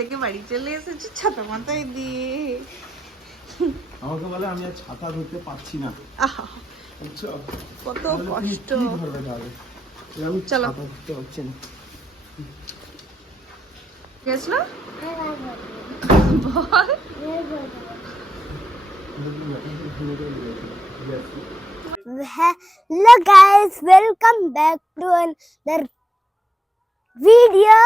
থেকে বাড়ি চলে এসেছি ছাতা মাথায় দিয়ে। আমাকে বলে আমি আর ছাতা ধরতে পারছি না। আহা বুঝছো কত কষ্ট। ধরবে তাহলে আমি চলো ছাতা ধরতে পারছি না। গেছিল বল Hello guys, welcome back to another video.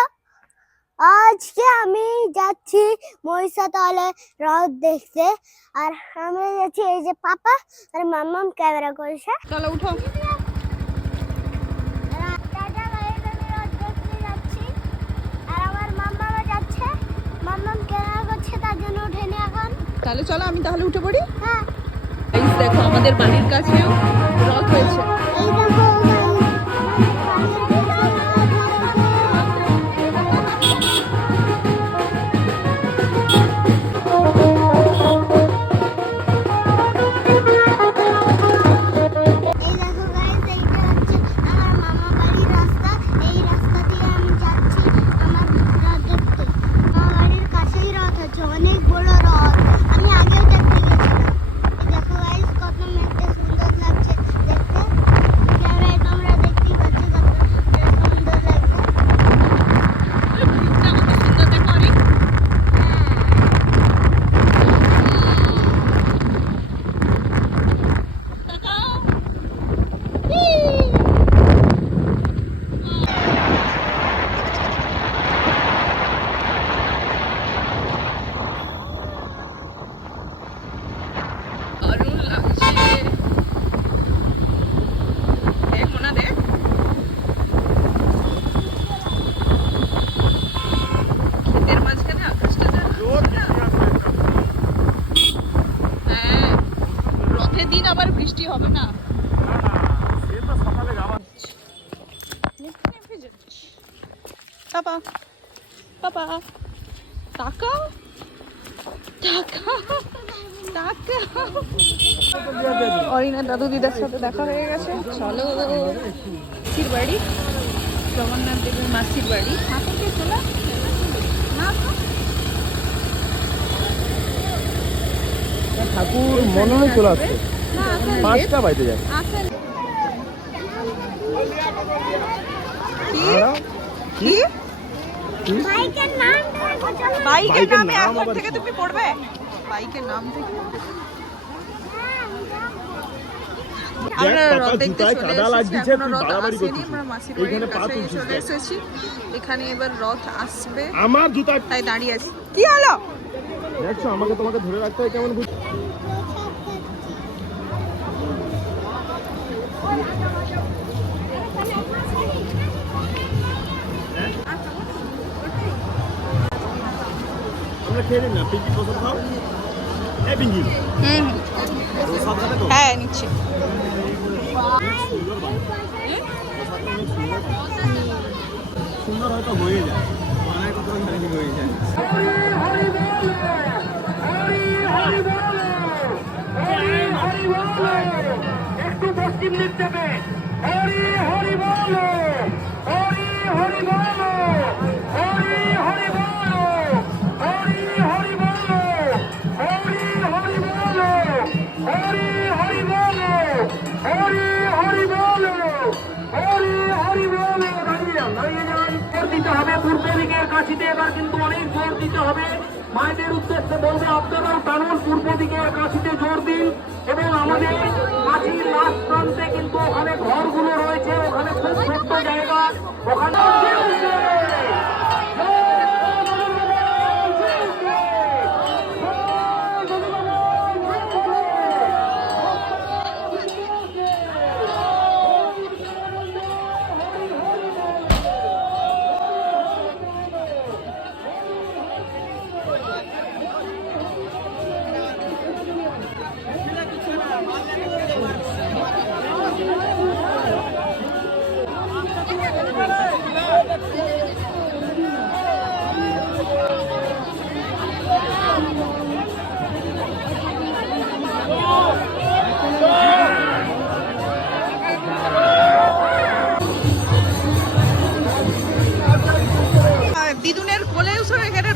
আজকে আমি যাচ্ছি মহিষাদলে হ্রদ দেখতে, আর আমরা যাচ্ছি এই যে পাপা আর মাম্মাম ক্যামেরা করেছে। চলো উঠো। তাহলে চলো আমি তাহলে উঠে পড়ি। হ্যাঁ দেখো আমাদের বাড়ির কাছেও রথ হয়েছে। এই দেখো অনেক বড় রথ, আমি আগেও দেখতে গেছিলাম। দেখো গাইস কত মেঘটা সুন্দর লাগছে দেখতে, ক্যামেরায় তোমরা দেখতেই পাচ্ছ কত সুন্দর লাগছে। দিন আবার বৃষ্টি হবে না। পাপা পাপা টাকা টাকা টাকা। অরিনা দাদু দিদার সাথে দেখা হয়ে গেছে। চলো মাসির বাড়ি, জগন্নাথ দেবের মাসির বাড়ি। ঠাকুরকে চলে না ঠাকুর মনে হয় চলে আসছে, 5টা বাজতে যায়। কি বাইকের নাম বাইকের নাম এখন থেকে তুমি পড়বে? বাইকের নাম থেকে আমরা রথ দেখতে চলে এসেছি। এখনো রথ আসেনি, আমরা মাসির বাড়ির কাছে চলে এসেছি। এখানে এবার রথ আসবে, আমার জুতা তাই দাঁড়িয়ে আছি। কি হলো দেখছো? আমাকে তোমাকে ধরে রাখতে হয় কেমন। আমরা খেয়ে নিন না, পিঙ্কি প্রসাদ খাও। এই পিঙ্কি প্রসাদ খাবে তো? হ্যাঁ নিচ্ছি। সুন্দর হয়তো হয়ে যায়, মায়ের কথা হয়ে যায়। একটু পশ্চিম দিক থেকে হরি হরি বলো, হরি হরি বলো, হরি হরি বলো, হরি হরি বলো, হরি হরি বলো, হরি হরি বলো, হরি হরি বলো, হরি হরি বলো। দাঁড়িয়ে যান, জোর দিতে হবে পূর্ব দিকের কাছিতে। এবার কিন্তু অনেক জোর দিতে হবে। মায়েদের উদ্দেশ্যে বলবে আপনারাও টানুন, পূর্ব দিকের কাছিতে জোর দিন। এবং আমাদের মাঝির লাস্ট প্রান্তে কিন্তু ওখানে ঘরগুলো রয়েছে, ওখানে খুব ছোট্ট জায়গা, ওখানে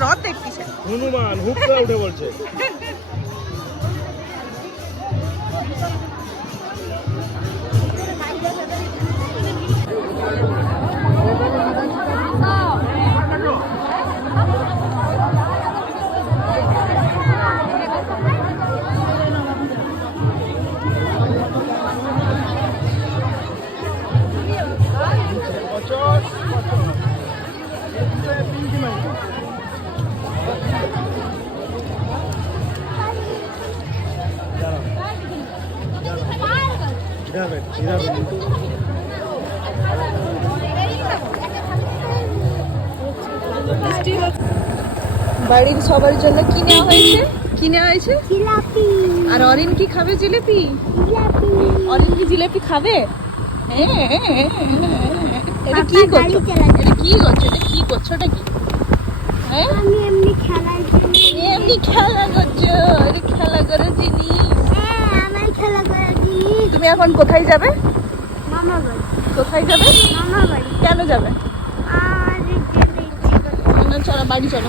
রথ দেখতেছে। হনুমান হুপটা উঠে বলছে। বাড়ির সবার জন্য কি নেওয়া হয়েছে? কি নেওয়া হয়েছে? জিলাপি আর অরিন কি খাবে? জিলিপি। জিলাপি অরিন কি জিলিপি খাবে? এটা কি পাপা গাড়ি করছো? চালাচ্ছে। এটা কি করছো? এটা কি করছো? এটা কি? হ্যাঁ, আমি এমনি খেলার জন্য এমনি খেলা করছো? এটা খেলা করার জিনিস। হ্যাঁ আমার খেলা করার জিনিস। তুমি এখন কোথায় যাবে? মামা বাড়ি কোথায় যাবে? মামা বাড়ি কেন যাবে? আর যেতে ইচ্ছে করছে চলো বাড়ি চলো।